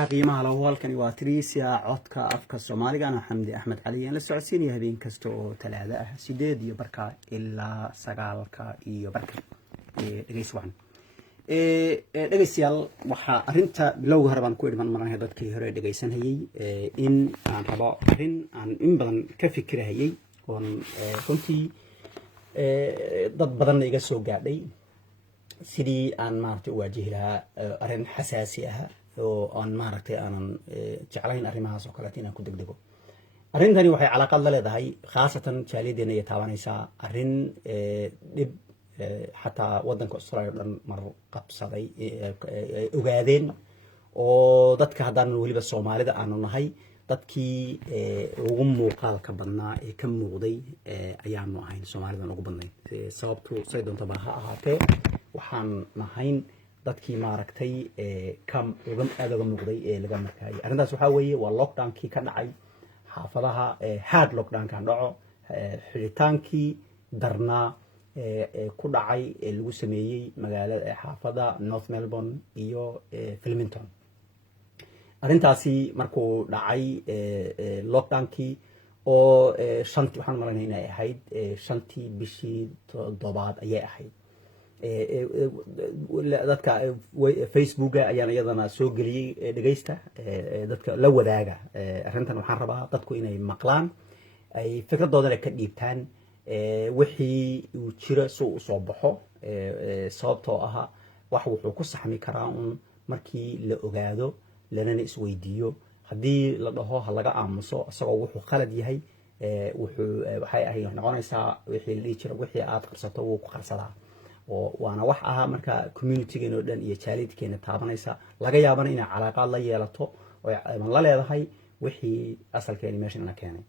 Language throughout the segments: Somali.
qiimaha lahu halkani waa Tricia codka afka Soomaaliga ana Xamdi Axmed Cali aan la socodsiinaya habeen kasta oo talaado ah 8:00 ilaa 9:00 dhageys wacan dhageystayaal waxa arinta bilowga hore baan ku idman marnay dadkii hore dhageysanayay in aan rabo arin aan in badan ka fikirayay oo runtii dad badan iga soo gaadhay sidii aan maartay waajihi lahaa arin xasaasi ah oo aan maartay aanan jeclayn arimahaas oo kale inaan ku degdego arintani waxay calaaqad la leedahay khaasatan jaalideena ay taabanaysaa arin dib xataa wadanka Australia dhan mar qabsaday ogaadeen oo dadka haddaan waliba Soomaalida aanu nahay dadkii ugu muuqaalka badnaa ee ka muuqday ayaanu ahayn Soomaalida ugu badnay sababtu say doonto baa ha ahaatee waxaan nahayn dadkii maaragtay kam uga aad uga muuqday laga markay arintaas waxa weeye waa lockdown-kii ka dhacay xaafadaha hard lockdown-ka dhaco xidhitaankii darnaa ku dhacay lagu sameeyay magaalada xaafada North Melbourne iyo Flemington arintaasi markuu dhacay lockdown-kii oo shantii waxaan malaynayaa inay ahayd shantii bishii 7 ayay ahayd dadka Facebook ayaan iyadana soo galiyay dhageysta dadka la wadaaga arintan waxaan rabaa dadku inay maqlaan ay fikradoodana ka dhiibtaan wixii uu jiro soo baxo sababtoo ah wax wuxuu ku saxmi karaa markii la ogaado lana isweydiiyo hadii la dhaho ha laga aamuso asagoo wuxuu khalad yahay waxay ahay noqonaysaa wixii la jiro wixii aad qarsato wuu ku qarsadaa waana wax aha marka community-geena oo dhan iyo jaalidkeena taabanaysa laga yaabana inay calaaqad la yeelato oo la leedahay wixii asalkeena meeshan la keenay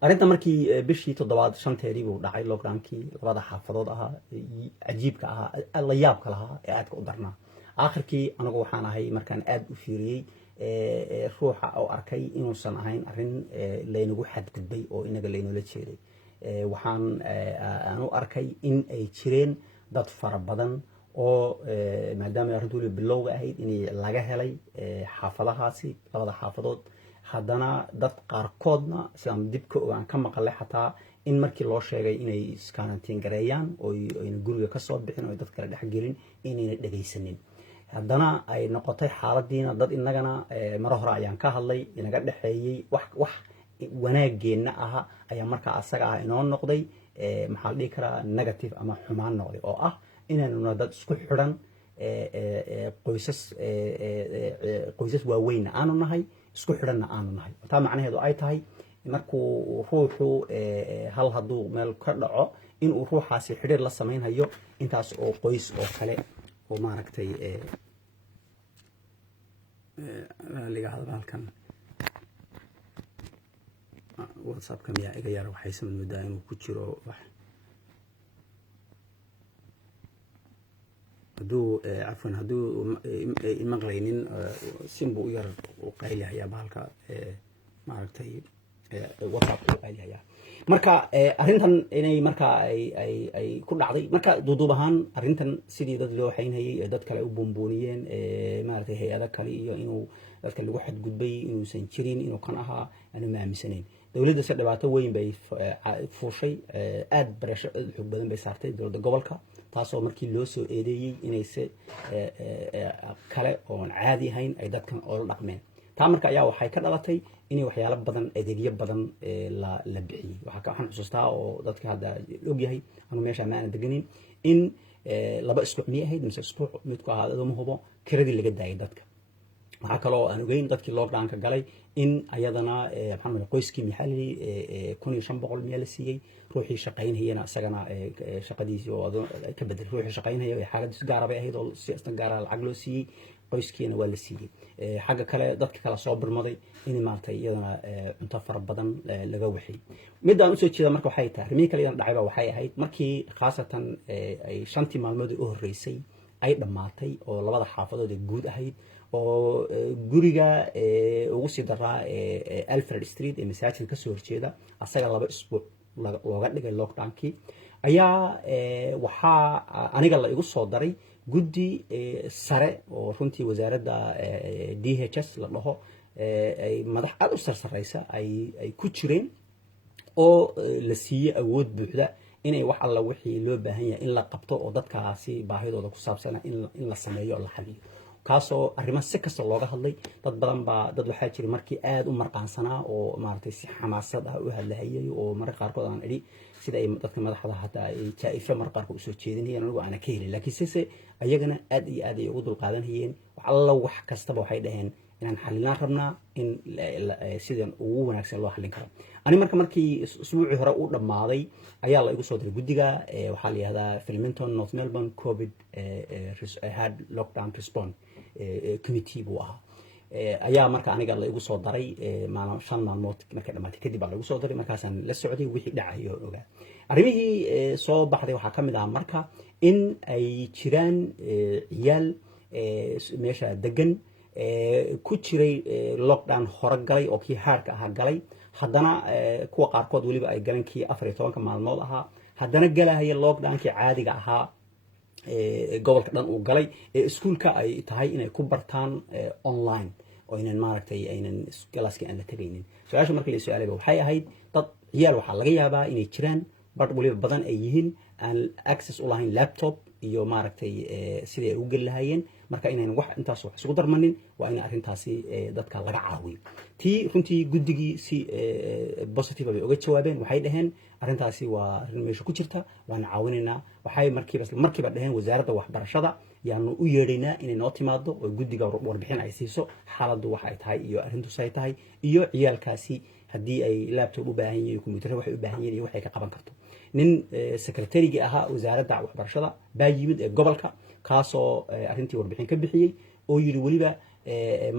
arinta markii bishii 7 shanteedii buu dhacay lockdown-kii labada xaafadood aha ajiibka aha la yaabka lahaa ee aad ka u darnaa aakhirkii anagu waxaan ahay markaan aad u fiiriyay ruuxa oo arkay inuusan ahayn arin laynagu xadgudbay oo inaga laynoola jeeday waxaan u arkay in ay jireen dad fara badan oo maadaama arintu bilowga ahayd in laga helay xaafadahaasi labada xaafadood haddana dad qaarkoodna sidaan dibka aan ka maqlay xataa in markii loo sheegay inay quarantine gareeyaan oo ayna guriga ka soo bixin oo dad kale dhex gelin inayna dhageysanin haddana ay noqotay xaaladiina dad inagana mar hore ayaan ka hadlay inaga dhaxeeyay wax wanaageena aha ayaa marka asaga ah inoo noqday maxaa la dhihi karaa negative ama xumaan noqday oo ah inaanu dad isku xiran qoysas waaweyn aanu nahay isku xiranna aanu nahay taa macnaheedu ay tahay markuu ruuxu hal haduu meel ka dhaco in uu ruuxaasi xiriir la sameeynayo intaas oo qoys oo kale oo maaragtay liga hadalkan WhatsApp kam yaa iga yar waxay sameeyay inuu ku jiro wax haduu maqlaynin simbu yar oo qayliya bahalka maaragtay WhatsApp oo qayliya marka arintan inay marka ay ku dhacday marka duuduub ahaan arintan sidii dad loo xaynayay dad kale u boombooniyeen maaragtay hay'ado kale iyo inuu dadka lagu xadgudbay inuu san jirin inuu kan ahaa aanu maaminsanayn dawladda si dhibaato weyn bay fuushay aad barasho xog badan bay saartay dawladda gobolka taasoo markii loo soo eedeeyay inay si kale oo caadi ahayn ay dadkan oo la dhaqmeen taa marka ayaa waxay ka dhalatay inay waxyaalo badan adeegyo badan la bixiyay waxaan xusuustaa oo dadka hadda og yahay anu meesha ma aan deganin in laba isbuuc miyay ahayd mise isbuuc mid ku ahaado ma hubo kiradii laga daayay dadka waxa kale oo aan ogeyn dadkii lockdown-ka galay in ayadana maxamed qoyskii maxalli 1500 meel la siiyay ruuxii shaqaynayna asagana shaqadiisii oo ka bedel ruuxii shaqaynaya ee xaaladiis gaar ah bay ahayd oo si astan gaar ah lacag loo siiyay qoyskiina waa la siiyay xagga kale dadka kala soo burmaday in maartay iyadana cunto fara badan laga wixii midaan u soo jeeda marka waxay tahay rimii kale iyadana dhacayba waxay ahayd markii khaasatan ay shantii maalmood u horeysay ay dhamaatay oo labada xaafadood ee guud ahayd oo guriga ugu sii daraa Alfred Street ee masaajidka ka soo horjeeda asaga 2 isbuuc looga dhigay lockdown-kii ayaa waxa aniga la igu soo daray guddi sare oo runtii wasaaradda DHS la dhaho ay madax aad u sarsaraysa ay ku jireen oo la siiyey awood buuxda inay wax alla wixii loo baahan yahay in la qabto oo dadkaasi baahidooda ku saabsana in la sameeyo oo la xaliyo kaasoo arrimo si kasta looga hadlay dad badan baa dad waxaa jiray markii aad u marqaansanaa oo maaragtay si xamaasad ah u hadlahayay oo mararka qaarkood aan idhi sida ay dadka madaxda hataa ay jaa-ifo mararka qaarkood usoo jeedinayeen anigu aana ka helin laakiin sise ayagana aad iyo aad ay ugu dulqaadanayeen wax alla wax kastaba waxay dhaheen inaan xalinaan rabnaa in sidan ugu wanaagsan loo xallin karo ani markii usbuucii hore u dhammaaday ayaa la igu soo diray guddiga waxaa la yihahdaa Flemington North Melbourne COVID had lockdown response committee buu ahaa ayaa marka aniga la igu soo daray 5 maalmood markay dhamaatay kadib baa la igu soo daray markaasaan la socday wixii dhacay oo ogaa arrimihii soo baxday waxaa ka mid ah marka in ay jiraan ciyaal meesha degan ku jiray lockdown hore galay oo kii haarka ahaa galay haddana kuwa qaarkood weliba ay galeen kii 14 maalmood ahaa haddana galahaya lockdownkii caadiga ahaa gobolka dhan uu galay iskuulka ay tahay inay ku bartaan online oo inaan maaragtay aynan galaaskii aan la tegaynin su-aasha markii la su-aalayba waxay ahayd dad ciyaal waxaa laga yaabaa inay jiraan bar weliba badan ay yihiin aan access u lahayn laptop iyo maaragtay sidii ay u geli lahaayeen marka inaan wax intaas wax isugu darmanin waa in arrintaasi dadka laga caawiyo tii runtii guddigii si positive bay uga jawaabeen waxay dhaheen arrintaasi waa arrin meesha ku jirta waana caawinaynaa waxay markiiba dhaheen wasaaradda waxbarashada yaanu u yeedhaynaa inay noo timaado oo guddiga warbixin ay siiso xaaladdu wax ay tahay iyo arrintus ay tahay iyo ciyaalkaasi haddii ay laptop u baahan yihiin computer waxay u baahan yihiin iyo waxay ka qaban karto nin secretary-ga ahaa wasaaradda waxbarashada baa yimid ee gobolka kaasoo arrintii warbixin ka bixiyey oo yiri weliba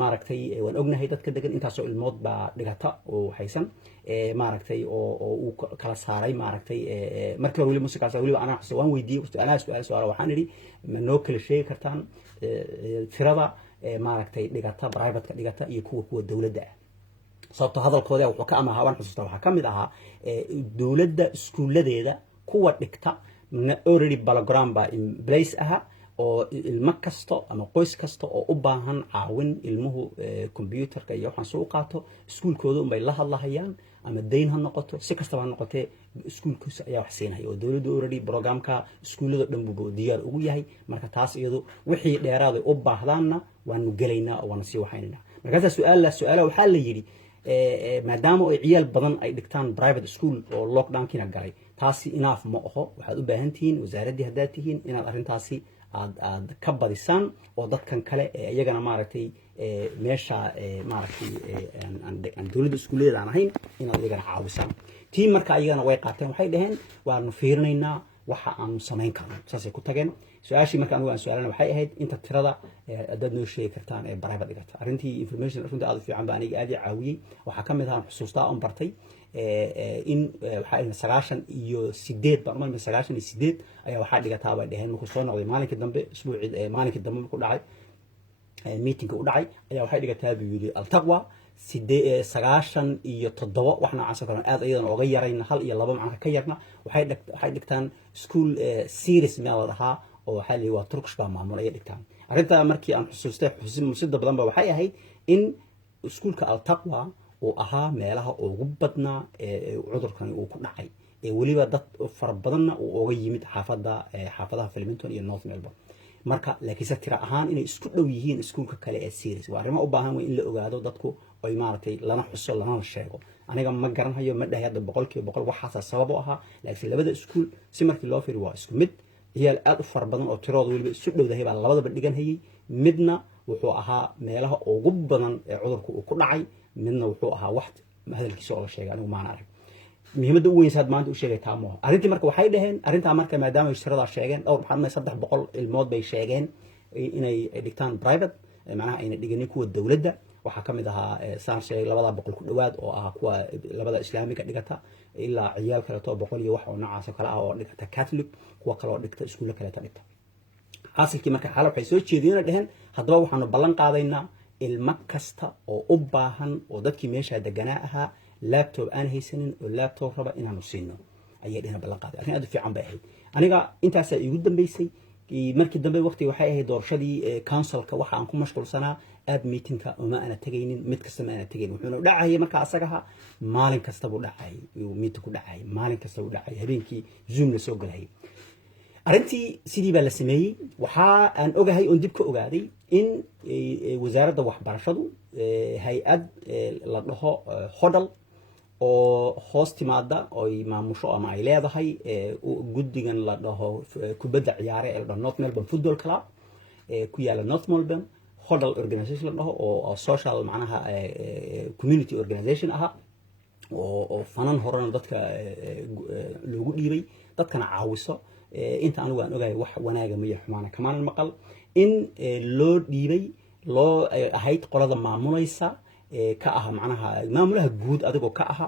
maaragtay waan ognahay dadka degan intaasoo ilmood baa dhigata oo haysan maaragtay oo uu kala saaray maaragtay markii hore weli musikaas weliba anaa xusay waan weydiiyey anaa su-aal waxaan idhi ma noo kala sheegi kartaan tirada maaragtay dhigata private-ka dhigata iyo kuwa dowladda ah sababtoo hadalkooda wuxuu ka amahaa waan xusuustaa waxaa ka mid ahaa dowladda iskuuladeeda kuwa dhigta already program baa in place aha oo ilmo kasto ama qoys kasta oo u baahan caawin ilmuhu computerka iyo waxaan soo qaato iskuulkooda unbay la hadlahayaan ama dayn ha noqoto si kastaba ha noqotee iskuulkiisa ayaa wax siinaya oo dowladda already programka iskuullada dhan buu diyaar ugu yahay marka taas iyadu wixii dheeraad u baahdaanna waanu gelaynaa oo waanu sii waxaynaynaa markaas su-aalaha waxaa la yidhi maadaama ay ciyaal badan ay dhigtaan private school oo lockdownkiina galay taasi enough ma aho waxaad u baahan tihiin wasaaraddii haddaad tihiin inaad arrintaasi aad ka badisaan oo dadkan kale iyagana maaragtay meesha maaragtay aan dowladda iskuulladeeda aan ahayn inaad iyagana caawisaan tii marka iyagana way qaateen waxay dhaheen waanu fiirinaynaa waxa aanu samayn karno saasay ku tageen su-aashii marka anigu aan su-aalana waxay ahayd inta tirada haddaad noo sheegi kartaan ee private dhigata arrintii information runtii aad u fiican baa aniga aad i caawiyey waxaa ka mid ahaan xusuustaa on bartay in waxaa 98 baan umalmay 98 ayaa waxaa dhigataa bay dhaheen markuu soo noqday maalinkii dambe isbuucii maalinkii dambe markuu dhacay meetingka u dhacay ayaa waxay dhigataa buu yidhi altaqwa 97 wax noocaas oo kale aad iyadana uga yarayna 1 iyo 2 macnaha ka yarna waxay dhigtaan school series meel la dhahaa oo waxaa leeyahay waa Turkish baa maamul ay dhigtaan arrinta markii aan xusuustay xusid badan ba waxay ahayd in iskuulka altaqwa oo ahaa meelaha ugu badnaa cudurkan uu ku dhacay weliba dad fara badanna uu uga yimid xaafadaha Flemington iyo North Melbourne marka laakiin tira ahaan inay isku dhow yihiin iskuulka kale ee series waa arrimo u baahan in la ogaado dadku ay maaragtay lana xuso lana sheego aniga ma garanayo ma dhahay hadda 100% waxaas sabab u ahaa laakiin labada iskuul si markii loo fiiriyo waa isku mid ciyaal aad u fara badan oo tiradooda weliba isu dhowdahay baa labadaba dhigan hayay midna wuxuu ahaa meelaha ugu badan ee cudurku uu ku dhacay midna wuxuu ahaa wax hadalkiisa oo la sheegay anigu maana arag muhiimadda ugu weyn saad maanta u sheegay taamo arrintii marka waxay dhaheen arrintaa marka maadaama ay tirada sheegeen dhowr maxaa 300 ilmood bay sheegeen inay dhigtaan private macnaha ayna dhiganin kuwa dowladda waxaa ka mid ahaa saan sheegay 200 ku dhawaad oo ah kuwa labada islaamiga dhigata ilaa ciyaal kale oo 100 iyo wax oo noocaas kale ah oo dhigata Catholic kuwa kale oo dhigta iskuulla kale dhigta xaasilkii marka xal waxay soo jeediyeen dhaheen haddaba waxaanu ballan qaadaynaa ilmo kasta oo u baahan oo dadkii meesha deganaa ahaa laptop aan haysanin oo laptop raba inaanu siino ayay dhina ballan qaaday arrin aad u fiican bay ahayd aniga intaas ay igu dambeysay markii dambe waqti waxay ahayd doorashadii councilka waxa aan ku mashquulsanaa aad meetingka uma ana tagaynin mid kasta ma ana tagayn wuxuuna dhacayay marka asagaha maalin kasta buu dhacay meeting ku dhacay maalin kasta buu dhacay habeenkii zoom la soo galay arintii sidii baa la sameeyay waxa aan ogahay oo dib ka ogaaday in wasaaradda waxbarashadu hay'ad la dhaho hodal oo hoos timaada oo maamusho ama ay leedahay guddigan la dhaho kubadda ciyaare ee la dhaho North Melbourne Football Club ku yaala North Melbourne hodal organization la dhaho oo social macnaha community organization aha oo fanan horena dadka loogu dhiibay dadkana caawiso inta anigu aan ogahay wax wanaaga ma yaxmaana kamaan maqal in loo dhiibay loo ahayd qolada maamulaysa ka aha macnaha maamulaha guud adigoo ka aha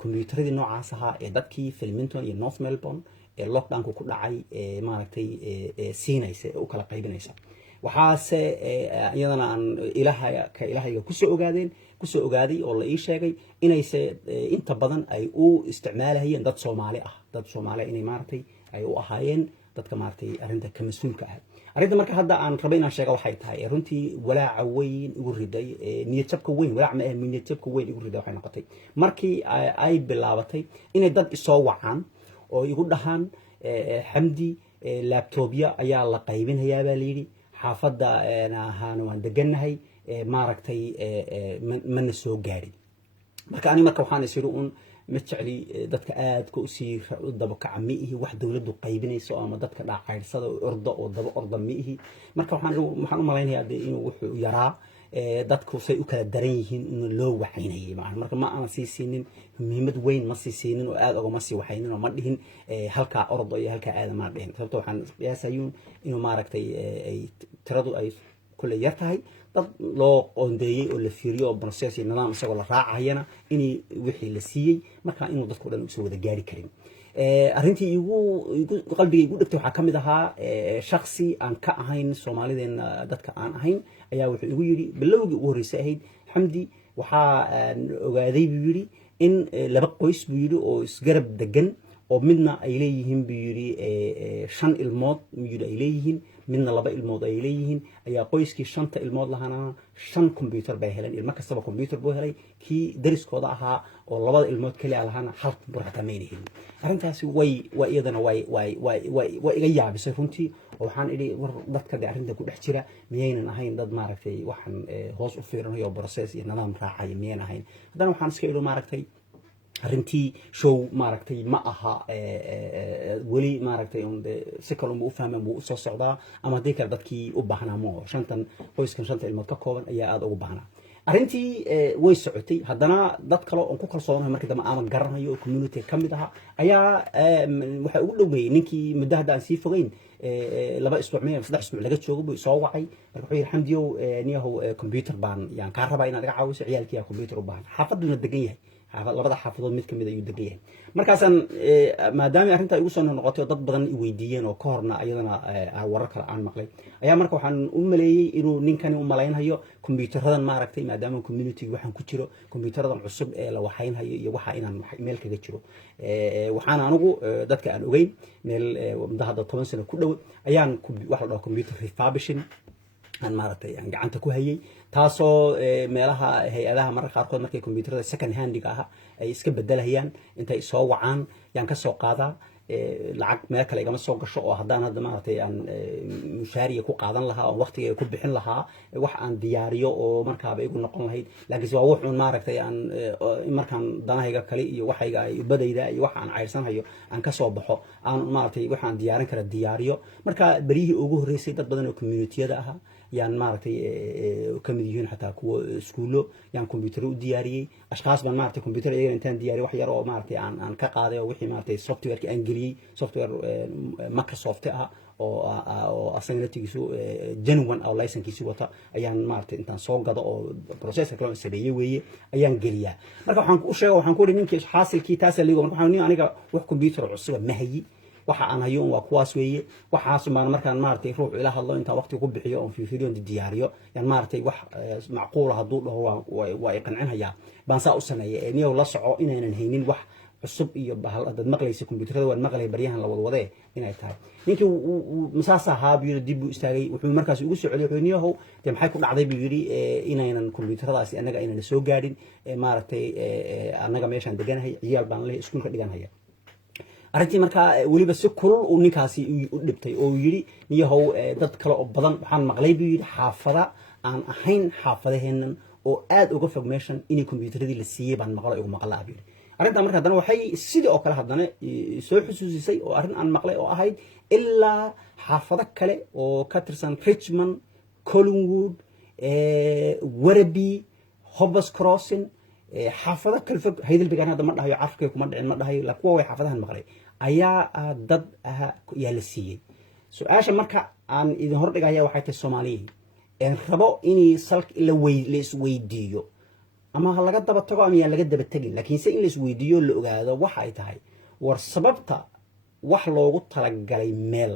kombiyuutarada noocaas aha ee dadkii Flemington iyo North Melbourne ee lockdown ku dhacay maaragtay siinaysa u kala qaybinaysa waxaase iyadana aan ilaahay ku soo ogaaday oo la ii sheegay inayse inta badan ay u isticmaalayeen dad Soomaali inay maaragtay ay u ahaayeen dadka maartay arinta ka mas'uulka ah arinta marka hadda aan rabay inaan sheego waxay tahay runtii walaaca weyn igu riday niyad jabka weyn walaac ma ah niyad jabka weyn igu riday waxay noqotay markii ay bilaabatay inay dad isoo wacaan oo igu dhahaan xamdi laptopya ayaa la qaybinayaa baa la yiri xaafadda ahaan waan deganahay maaragtay mana soo gaarin marka ani marka waxaan isiri ma jecli dadka aad ku sii daba kacamihi wax dawladdu qaybinayso ama dadka dhaqayrsada oo daba orda mihi marka waxaan u malaynayaa inuu wuxuu yaraa dadku say u kala daran yihiin in loo wacaynayay marka ma aan sii siinin muhiimad weyn ma sii siinin oo aad uga ma sii waxaynin oo ma dhihin halka ordo iyo halka aad ma dhihin sababtoo waxaan qiyaasayuu inuu maaragtay ay tiradu ay kulli yar tahay dad loo qoondeeyay oo la fiiriyo oo process iyo nidaam isagoo la raacayana inay wixii la siiyay marka inuu dadku dhan soo wada gaari karin arintii igu qalbiga igu dhigtay waxa kamid ahaa shakhsi aan ka ahayn Soomaalideena dadka aan ahayn ayaa wuxuu igu yiri bilowgii ugu horeysay ahayd xamdi waxa ogaaday buu yiri in laba qoys buu yiri oo isgarab degan oo midna ay leeyihiin buu yiri 5 ilmood miyuu ay leeyihiin midna 2 ilmood ay leeyihiin ayaa qoyskii 5 ilmood lahana 5 computer bay heleen ilma kastaba computer buu helay kii dariskooda ahaa oo 2 ilmood kaliya lahana hal computer hataa ma leeyihiin arintaasi way iyadana way iga yaabisay runtii oo waxaan idhi war dadka arinta ku dhex jira miyaynan ahayn dad maaragtay waxaan hoos u fiirinayo process iyo nidaam raacay miyaynan ahayn haddana waxaan iska idho maaragtay arintii show maaragtay ma aha weli maaragtay si kale u fahmay uu soo socdaa ama hadii kale dadkii u baahnaa mo shantan qoyskan shanta ilmood ka kooban ayaa aad ugu baahnaa arintii way socotay haddana dad kale oo ku kalsoonahay markii dambe aan garanayo oo community kamid aha ayaa waxa ugu dhaweeyay ninkii muddo hadda aan sii fogeyn 2 isbuuc ama 3 isbuuc laga joogo buu soo wacay marka wuxuu yiri xamdiyo niyahow computer baan yaan ka rabaa inaad iga caawiso ciyaalkii computer u baahan xaafaduna degan yahay labada xaafadood mid kamid ayuu degan yahay markaasan maadaama arinta igu soo noqotay dad badan i weydiiyeen oo ka horna ayadana warar kale aan maqlay ayaa marka waxaan u maleeyay inuu ninkani u malaynayo kombiyuutaradan maaragtay maadaama community waxaan ku jiro kombiyuutaradan cusub ee la waxaynhayo iyo waxa inaan meel kaga jiro waxaan anigu dadka aan ogeyn meel muddo 10 sano ku dhow ayaan wax la dhaho computer refurbishing aan maaragtay aan gacanta ku hayay taasoo meelaha hay'adaha mararka qaarkood markay kombiyuutarada second handiga ah ay iska bedelayaan intay soo wacaan yaan ka soo qaadaa lacag meel kale igama soo gasho oo haddaan hadda maaragtay aan mushaariya ku qaadan lahaa oo waqtiga ku bixin lahaa wax aan diyaariyo oo markaaba igu noqon lahayd laakiin waa wuxuu maaragtay aan markaan danahayga kale iyo waxayga ay badayda iyo wax aan cayrsanayo aan ka soo baxo aan maaragtay waxaan diyaarin kara diyaariyo marka barihii ugu horeysay dad badan oo community-yada ah yaan maaragtay kamid yihiin xataa kuwa iskuulo yaan computer u diyaariyay ashqaas baan maaragtay computer iyaga intaan diyaariyay wax yar oo maaragtay aan ka qaaday oo wixii maaragtay software-ki aan geliyay software Microsoft ah oo asagana tigisu genuine oo license-kiisu wata ayaan maaragtay intaan soo gado oo processor kale sameeyay weeye ayaan geliyaa marka waxaan u sheegay waxaan ku yiri ninkii xaasilkii taas liigo marka waxaan aniga wax computer cusub ma hayi waxa aan hayo waa kuwaas weeye waxaas markaan maartay ruux ila hadlo inta waqti ku bixiyo oo fiiriyo diyaariyo yaan maartay wax macquul ah haduu dhaho waa qancinaya baan saa u sameeyay inuu la soco inaanan haynin wax cusub iyo bahal dad maqlaysa kombiyuutarada waan maqlay baryahan la wadwadee inay tahay ninkii masaas ahaa buu dib u istaagay wuxuu markaas ugu soo celiyay wuxuu niyahow de maxay ku dhacday buu yiri inaynan kombiyuutaradaasi anaga inayna soo gaadhin maaragtay anaga meeshaan deganahay ciyaal baan leeyahay iskuulka dhiganaya arrintii markaa weliba si kulul uu ninkaasi u dhibtay oo yiri niyahow dad kale oo badan waxaan maqlay buu yiri xaafada aan ahayn xaafadaheennan oo aad uga fog meeshan inay kombiyuutaradii la siiyey baan maqlay ugu maqlaa buu yiri arrinta marka haddana waxay sidii oo kale haddana soo xusuusisay oo arrin aan maqlay oo ahayd ilaa xaafado kale oo ka tirsan Richmond, Collingwood, Werribee, Hobbs Crossing xaafado kale fog Heidelberg hadda ma dhahayo carfkay kuma dhicin ma dhahayo la kuwa way xaafadahan maqlay ayaa dad yaa la siiyey su'aasha marka aan idin hor dhigaya waxay tahay Soomaaliyeed een rabo inay salk la isweydiiyo ama laga daba tago ama yaa laga daba tagin laakiin se in la isweydiiyo la ogaado waxa ay tahay war sababta wax loogu talagalay meel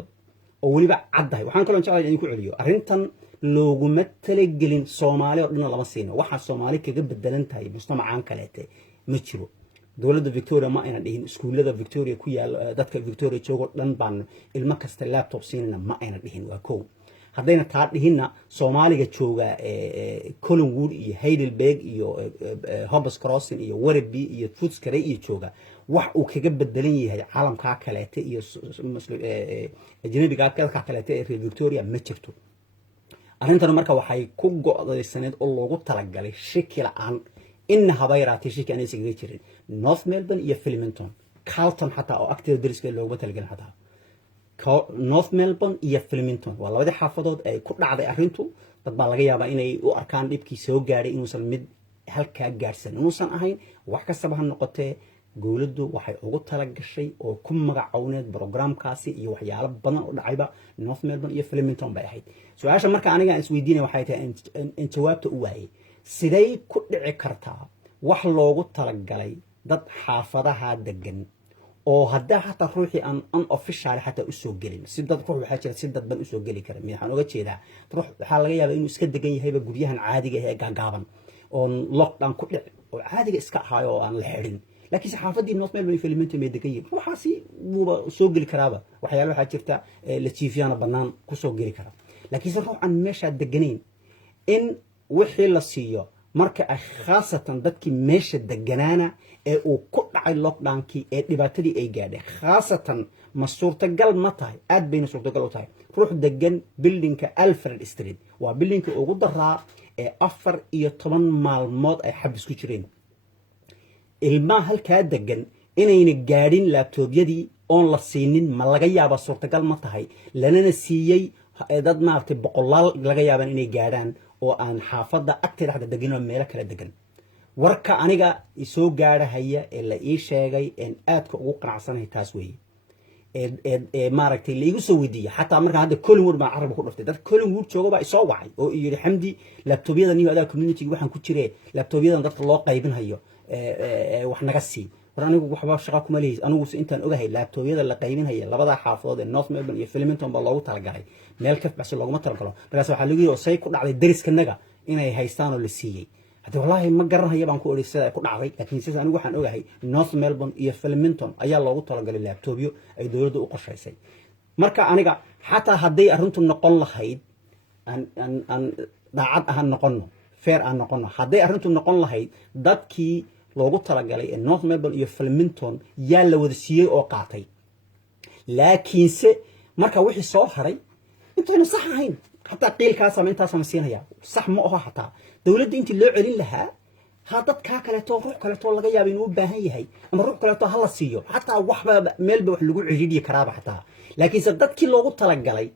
oo waliba caddahay waxaan kaloo jeclahay inaan ku celiyo arrintan looguma talagelin Soomaali oo dhan lama siino waxa Soomaali kaga bedelan tahay mujtamacaan kaleete ma jiro dawladda Victoria ma ayna dhihin iskuulada Victoria ku yaal dadka Victoria joogo dhan baan ilmo kasta laptop siinayna ma ayna dhihin waa koow haddayna taa dhihinna Soomaaliga jooga Collingwood iyo Heidelberg iyo Hobbs Crossing iyo Werribee iyo Footscray iyo jooga wax uu kaga bedelan yahay caalamka kaleete iyo ajnabiga kaleete ee Victoria ma jirto arrintan marka waxay ku go'daysaneed oo loogu talagalay shaki la'aan in habayraatay shaki aan isaga jirin North Melbourne iyo Flemington Carlton xataa oo agteeda dariska loogu talagalay xataa North Melbourne iyo Flemington waa labada xaafadood ay ku dhacday arrintu dad baa laga yaabaa inay u arkaan dhibkii soo gaaray inuusan mid halka gaarsan inuusan ahayn wax kastaba ha noqotee dawladdu waxay ugu talagashay oo ku magacawneed programkaasi iyo waxyaalo badan oo dhacayba North Melbourne iyo Flemington bay ahayd su'aasha marka aniga aan isweydiinay waxay tahay in jawaabta u waayay sidee ku dhici kartaa wax loogu talagalay dad xaafadaha degan oo hadda hataa ruuxii aan unofficial hataa u soo gelin si dad ruux waxa jira si dad ban u soo gali kara waxaan uga jeedaa ruux waxa laga yaabaa inuu iska degan yahayba guryahan caadiga ah ee gaagaaban oo lockdown ku dhic oo caadiga iska ahaayo oo aan la xirin laakiin xaafadii North Melbourne Flemington ay degan yihiin waxaasi wuuba soo gali karaaba waxyaalo waxa jirta la jiifiyana banaan ku soo gali kara laakiin ruux aan meesha deganayn in wixii la siiyo marka ay khaasatan dadkii meesha deganaana ee uu ku dhacay lockdownkii ee dhibaatadii ay gaadhay khaasatan ma suurtagal ma tahay aad bayna suurtagal u tahay ruux degan buildingka Alfred Street waa buildingka ugu daraa ee 14 maalmood ay xabis ku jireen ilmaha halkaa degan inayna gaadhin laptopyadii oon la siinin ma laga yaaba suurtagal ma tahay lanana siiyey dad maartay boqolaal laga yaabaan inay gaadhaan oo aan xaafada agteeda xataa degan oo meelo kala degan warka aniga isoo gaarahaya ee la ii sheegay in aadka ugu qanacsanahay taas weeye maaragtay la igu soo weydiiyay xataa markaan hadda Collingwood baan carab ku dhaftay dad Collingwood jooga baa isoo wacay oo yiri Xamdi laptopyada niyo adaa community waxaan ku jiree laptopyadan dadka loo qaybinayo wax naga sii war anigu waxba shaqo kuma leeyahay anigu intaan ogahay laptopyada la qaybinayo labada xaafadood ee North Melbourne iyo Flemington baa loogu talagalay meel ka baxsan looguma talagalo markaas waxa lagu yiri say ku dhacday dariskanaga inay haystaan oo la siiyay hadda wallahi ma garanayo baan ku orisay ku dhacday laakiin sidoo anigu waxaan ogahay North Melbourne iyo Flemington ayaa loogu talagalay laptopyo ay dawladdu u qorshaysay marka aniga xataa haday arrintu noqon lahayd aan daacad ahaan noqono fair aan noqono haday arrintu noqon lahayd dadkii loogu talagalay ee North Melbourne iyo Flemington yaa la wada siiyay oo qaatay laakiinse marka wixii soo haray intaana sax ahayn حتى قيل كاسة من تاسم سينها صح مؤها حتى دولة أنت اللي علين لها هذا كاكلة روح كلا طول لقيا بينو باهي هي أما روح كلا هلا سيو حتى وحبة ميل بروح لقول عجيدي كرابة حتى لكن صدق كل لغة طلق لي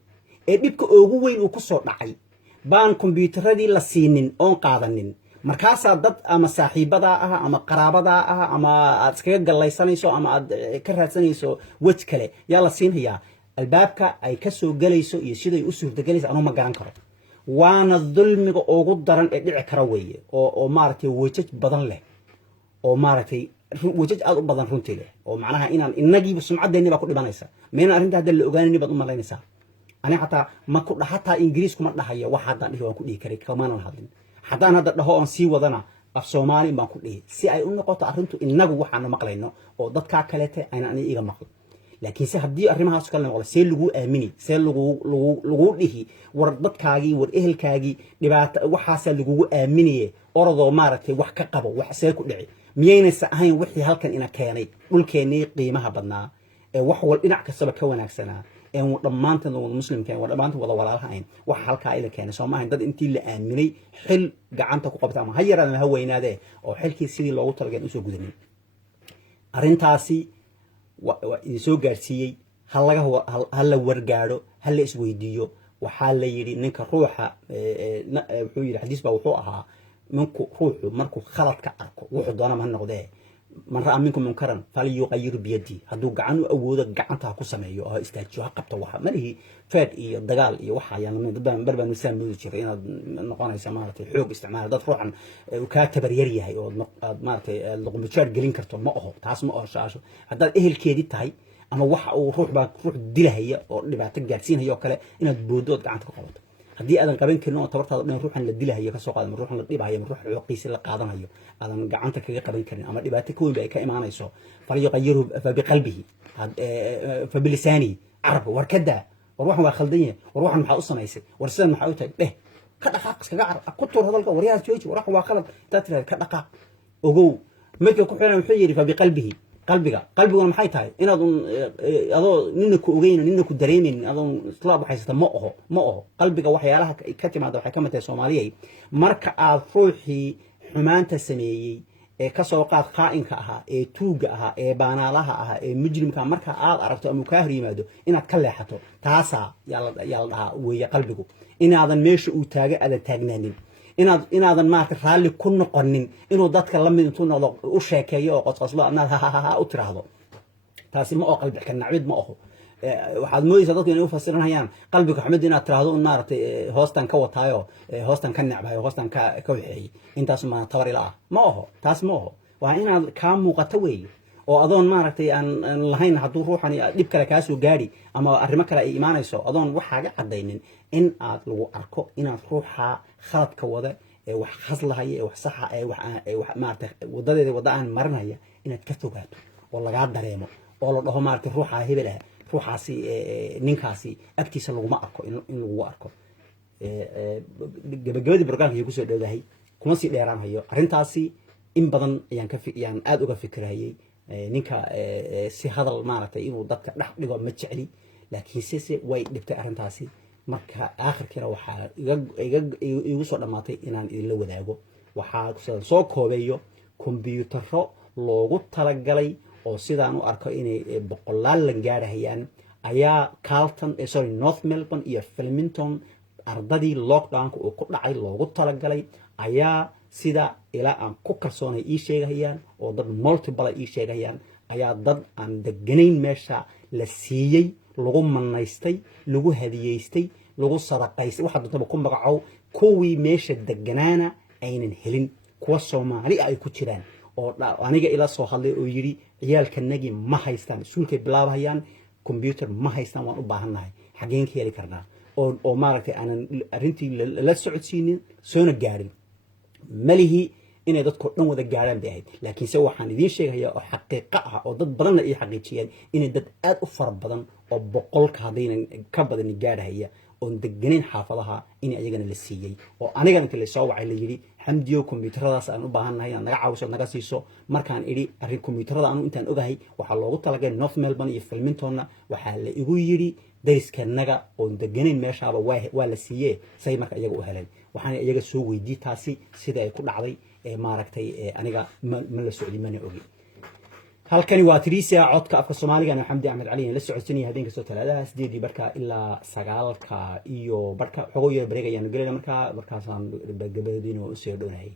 بيبك أوجوين وكسر نعي بان كمبيوتر دي لسينين أون قاضنين markaasa dad ama saaxiibada ah ama qaraabada ah ama aad iskaga galaysanayso ama aad ka raadsanayso waj kale yaa la siinaya albaabka ay ka soo galayso iyo siday u suurtagelayso anoo ma garan karo waana dulmiga ugu daran ee dhici kara weeye oo maartay wajaj badan leh oo maartay wajaj aad u badan runtii leh oo macnaha inaan inagiiba sumcadeennii baa ku dhibanaysa meena arrinta hadda la ogaanayni baad u malaynaysaa ani xataa ma ku dhaxataa ingiriis kuma dhahayo wax hadda dhihi waan ku dhihi karay kamana hadlin haddaan hadda dhaho on sii wadana af Soomaali baan ku dhihi si ay u noqoto arrintu inagu waxaan maqlayno oo dadka kaleete ayna aniga iga maqlo laakiin se haddii arrimahaas kale noqdo see lagu aamini see lagu dhihi war dadkaagii war ehelkaagii dhibaato waxaasaa lagugu aaminaye orodoo maaragtay wax ka qabo wax see ku dhici miyaynaysa ahayn wixii halkan ina keenay dhulkeennii qiimaha badnaa ee wax wal dhinac kastaba ka wanaagsanaa ee dhammaantan wada muslimkeen waa dhammaantan wada walaalaha ayn wax halkaa ila keenay soo maahayn dad intii la aaminay xil gacanta ku qabta ama ha yaraadama ha weynaadee oo xilkii sidii loogu talagalay usoo gudanin arrintaasi idin soo gaarsiiyey ha la wargaadho ha la isweydiiyo waxaa la yidhi ninka ruuxa wuxuu yidhi xadiis baa wuxuu ahaa ruuxu markuu khalad ka arko wuxuu doonama ha noqdee man ra'a minkum munkaran falyuqayyir biyadi hadduu gacan u awoodo gacanta ha ku sameeyo oo ha istaajiyo ha qabto waxa malihii feed iyo dagaal iyo waxa ayaan barbaan misaan moodi jiray inaad noqonaysa maaragtay xoog isticmaal dad ruuxan kaa tabaryar yahay oo maaragtay luqmujaar gelin karto ma oho taas ma oho shaasho haddaad ehelkeedii tahay ama waxa uu ruux dilahaya oo dhibaato gaarsiinaya oo kale inaad boodood gacanta ku qabato haddii aadan qaban karin oo tabartaada dhan ruuxan la dilahayo ka soo qaadama ruuxan la dhibahayo ama ruux xooqiisa la qaadanayo aadan gacanta kaga qaban karin ama dhibaato ka weyn ba ay ka imaanayso falyuqayyirhu fabiqalbihi fabilisaanihi carabka war ka daa war waxan waa khaldan yahay war waxan maxaa u samaysay war sidan maxaa u tahay dheh ka dhaqaaq iskaga carab ku tuur hadalka waryahaas jooji war waxan waa khalad intaad tiraahdo ka dhaqaaq ogow midka ku xiran wuxuu yidhi fabiqalbihi qalbiguna maxay tahay inaad adoo nina ku ogeyn nina ku dareemaynin adoo isla baxaysata ma oho qalbiga waxyaalaha ka timaada waxay ka mid tahay Soomaaliyay marka aad ruuxii xumaanta sameeyay ee ka soo qaad qaa'inka ahaa ee tuuga ahaa ee baanaalaha ahaa ee mujrimka marka aad aragto ama ka horimaado inaad ka leexato taasa yaa la dhahaa weeye qalbigu inaadan meesha uu taaga aad taagnaanin inaadan maarka raalli ku noqonin inuu dadka la mid intuu noqdo u sheekeeyo oo qosqoslo anaad ha u tiraahdo taasi ma oo qalbi ka nacbid ma oho waxaad moodaysaa dadku inay u fasiranayaan qalbiga xumid inaad tiraahdo un maaragtay hoostan ka wataayo hoostan ka necbayo hoostan ka waxeeyay intaas ma tabar ila ah ma oho taas ma oho waa inaad ka muuqato weeye oo adoon maaragtay aan lahayn hadduu ruuxani dhib kale kaa soo gaari ama arrimo kale ay imaanayso adoon waxaaga caddaynin in aad lagu arko inaad ruuxa khaladka wada ee wax khaslahaya ee wax saxa ee wax maaragtay wadadeeda wada aan marinaya inaad ka fogaato oo lagaa dareemo oo la dhaho maaragtay ruuxa hebel ah ruuxaasi ninkaasi agtiisa laguma arko in lagu arko gabagabadii barnaamijka ku soo dhawaahay kuma sii dheeraan hayo arrintaasi in badan ayaan aad uga fikirayay ninka si hadal maaragtay inuu dadka dhex dhigo ma jecli laakiin se way dhibtay arrintaasi marka aakhirkiina waxaa igu soo dhammaatay inaan idinla wadaago waxaa soo koobeeyo kombiyuutarro loogu talagalay oo sidaan u arko inay boqolaal la gaarahayaan ayaa North Melbourne iyo Flemington ardadii lockdownka uu ku dhacay loogu talagalay ayaa sida ilaa aan ku kalsoonay ii sheegayaan oo dad multiple ii sheegayaan ayaa dad aan deganayn meesha la siiyey lagu manaystay lagu hadiyeystay lagu sadaqaystay waxa dadba ku magacow kuwii meesha deganaana aynan helin kuwa Soomaali ay ku jiraan oo aniga ila soo hadlay oo yiri ciyaalkanagi ma haystaan iskuulkay bilaabayaan computer ma haystaan waan u baahanahay xageen ka heli karnaa oo maaragtay aanan arrintii la socodsiinin soona gaarin malihi inay dadku dhan wada gaaraan bay ahayd laakiin se waxaan idiin sheegayaa oo xaqiiqo ah oo dad badan ay xaqiijiyeen inay dad aad u fara badan oo boqolka hadayna ka badan gaarahaya oo deganayn xaafadaha in ayagana la siiyay oo aniga inta la soo wacay la yiri xamdiyo kombiyuutaradaas aan u baahanahay inaad naga caawiso naga siiso markaan iri arrin kombiyuutarada aanu intaan ogahay waxaa loogu talagalay North Melbourne iyo Flemingtonna waxaa la igu yiri dariskanaga oo deganayn meeshaaba waa la siiyay say marka iyaga u heleen waxaan iyaga soo weydiiyay taasi sida ay ku dhacday maaragtay aniga ma la socdi mana ogi halkani waa Tricia codka afka Soomaaliga ana Xamdi Ahmed Cali la socodsanay habeen kasta talaadaha 8 barka ilaa 9 iyo barka xogo yar bareegayaan galay markaasaan gabadhiino u soo dhownahay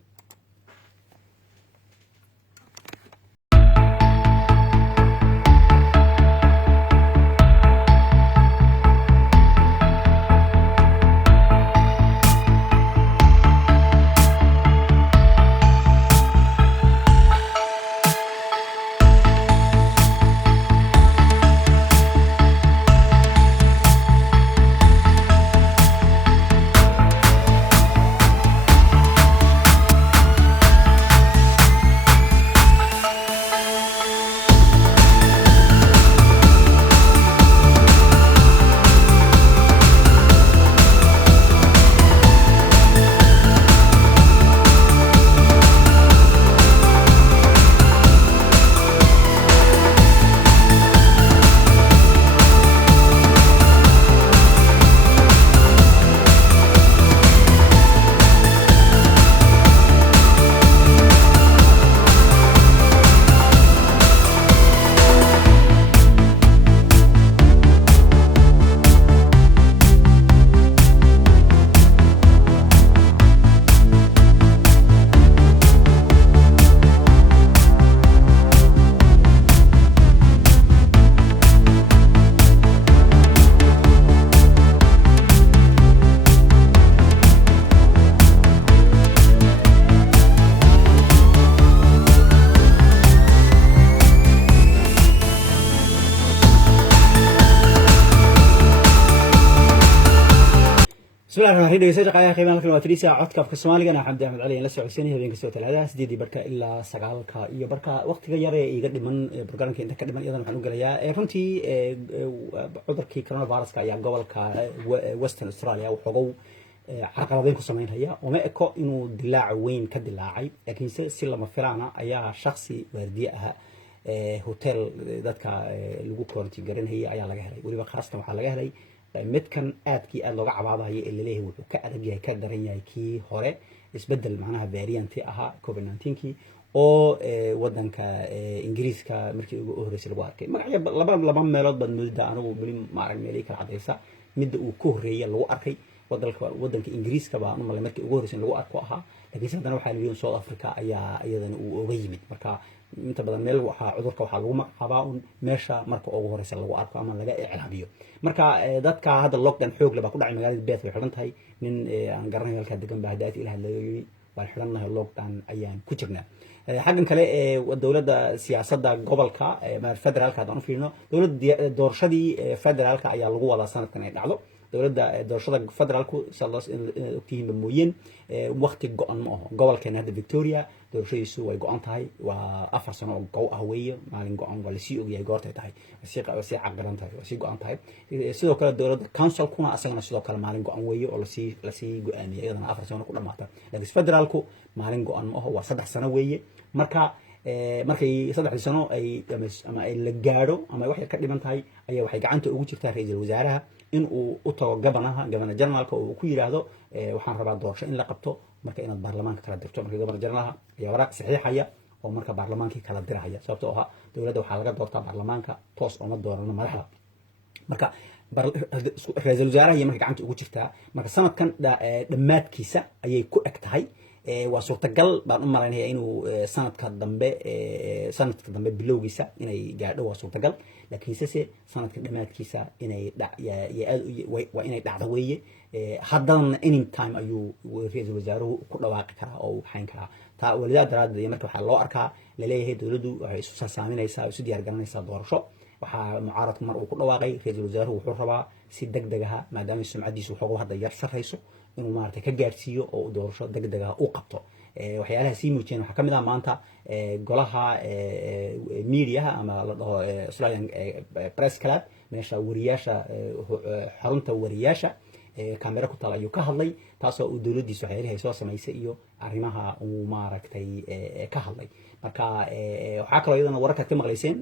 الله الرحمن الرحيم دغeysta shaqaalaha qiimaha kala waafirisa codka afka Soomaaliga ana Xamdi Ahmed Ali la socodsiinay habeenka soo talaadaas 8 barka ilaa 9ka iyo barka waqtiga yar ee iga dhiman barnaamijka inta ka dhiman iyadan waxaan u galayaa runtii cudurkii coronavirus-ka ayaa gobolka Western Australia wuxuu carqaladeyn ku sameynaya uma eko inuu dilaac weyn ka dilaacay laakiin si lama filaana ayaa shakhsi waardiye ah hotel dadka lagu quarantine garanayay ayaa laga helay waliba khaasatan waxaa laga helay midkan aadkii aad looga cabaadayo ee laleeyahay wuxuu ka adag yahay ka daran yahay kii hore isbedel macnaha varianti ahaa covid-19kii oo wadanka ingiriiska markii ugu horeysay lagu arkay magacyo laba meelood bad moodida anigu weli ma arag meelay kala cadaysa midda uu ka horeeyay lagu arkay wadanka ingiriiska baa umale markii ugu horeysay lagu arko ahaa laakiin haddana waxaa leeyahay South Africa ayaa iyadana uu uga yimid marka inta badan meel waxa cudurka waxa lagu magacaabaa meesha marka ugu horeysay lagu arko ama laga iclaabiyo marka dadka hadda lockdown xoog leh baa ku dhacay magaalada Perth way xiran tahay nin aan garanayo halka degan baa hadaati ilaah la yiri waan xiranahay lockdown ayaan ku jirnaa xaggan kale dawladda siyaasadda gobolka federaalka hadaan u fiirino dawladda doorashadii federaalka ayaa lagu wadaa sanadkan ay dhacdo dawladda doorashada federaalku salaas ogtihiin mooyeen waqti go'an ma aha gobolkeena hadda Victoria doorashadiisu way go'an tahay waa 4 sano oo go'o ah weeye maalin go'an waa la sii ogyahay goortay tahay si caqaran tahay waa si go'an tahay sidoo kale dawladda council kuna asagana sidoo kale maalin go'an weeye oo la sii go'aamiyay iyadana 4 sano ku dhamaata laakiin federaalku maalin go'an ma aha waa 3 sano weeye marka markay 3 sano ay ama ay la gaaro ama wax ka dhiman tahay ayaa waxay gacanta ugu jirtaa ra'iisul wasaaraha in uu u tago gabanaha generalka uu ku yiraahdo waxaan rabaa doorasho in la qabto marka inaad baarlamaanka kala dirto marka gabanaha generalha ayaa waraaq saxiixaya oo marka baarlamaankii kala diraya sababtoo ah dawladda waxaa laga doortaa baarlamaanka toos uma doorano madaxda marka ra'iisul wasaaraha iyo marka gacanta ugu jirtaa marka sanadkan dhamaadkiisa ayay ku eg tahay waa suurtagal baan u malaynayaa inuu sanadka dambe bilowgiisa inay gaadho waa suurtagal laakiin sanadka dhamaadkiisa inay waa inay dhacdo weeye haddana anytime ayuu ra'iisul wasaaruhu ku dhawaaqi karaa oo xayn karaa taa walidaa daraaddeed marka waxaa loo arkaa laleeyahay dawladdu waxay isu saaminaysaa isu diyaar garanaysaa doorasho waxaa mucaaradku mar uu ku dhawaaqay ra'iisul wasaaruhu wuxuu rabaa si degdeg ah maadaama sumcadiisu wuxuu hadda yar sarreyso inuu maartay ka gaarsiiyo oo doorasho degdeg ah u qabto waxyaalaha sii muujiyeen waxa kamid ah maanta golaha media ama la dhaho Australian Press Club meesha wariyaasha xarunta wariyaasha kamera ku taal ayuu ka hadlay taasoo uu dawladdiisu waxyaalaha soo sameysay iyo arrimaha uu maaragtay ka hadlay marka waxa kale oo iyadana wararka ka maqlayseen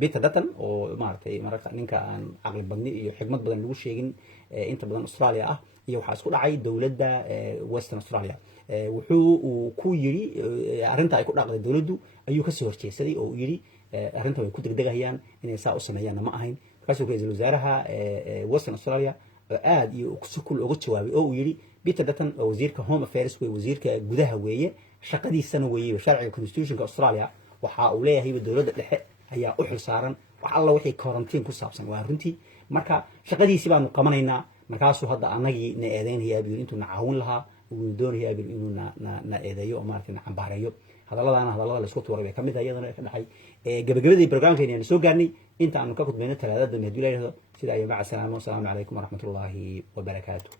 Peter Dutton oo maaragtay marka ninka aan aqli badni iyo xigmad badan lagu sheegin inta badan Australia ah iyo waxa isku dhacay dawladda Western Australia wuxuu ku yiri arrinta ay ku dhaqday dawladdu ayuu ka soo horjeesaday oo yiri arrinta way ku degdegayaan inay saa u sameeyaan ma ahayn kaasoo ra'iisul wasaaraha Western Australia aad iyo si kul uga jawaabay oo uu yiri Peter Dutton oo wasiirka Home Affairs wasiirka gudaha weeye shaqadiisana weeye sharciga constitutionka Australia waxa uu leeyahay dawladda dhexe ayaa u xil saaran wax alla wixii quarantine ku saabsan waa runtii marka shaqadiisi baanu qabanaynaa markaasuu hadda anagii na eedeynaya intuu na caawin lahaa uu doonayaa inuu na eedeeyo oo maartay na cambaareeyo hadallada la isku tuuray ka mid ah iyadana ka dhacay gabagabadii barnaamijkeena aan soo gaarnay inta aanu ka gudbayno talaadada meedii leeyahay sida ay maca salaamo assalamu alaykum wa rahmatullahi wa barakatuh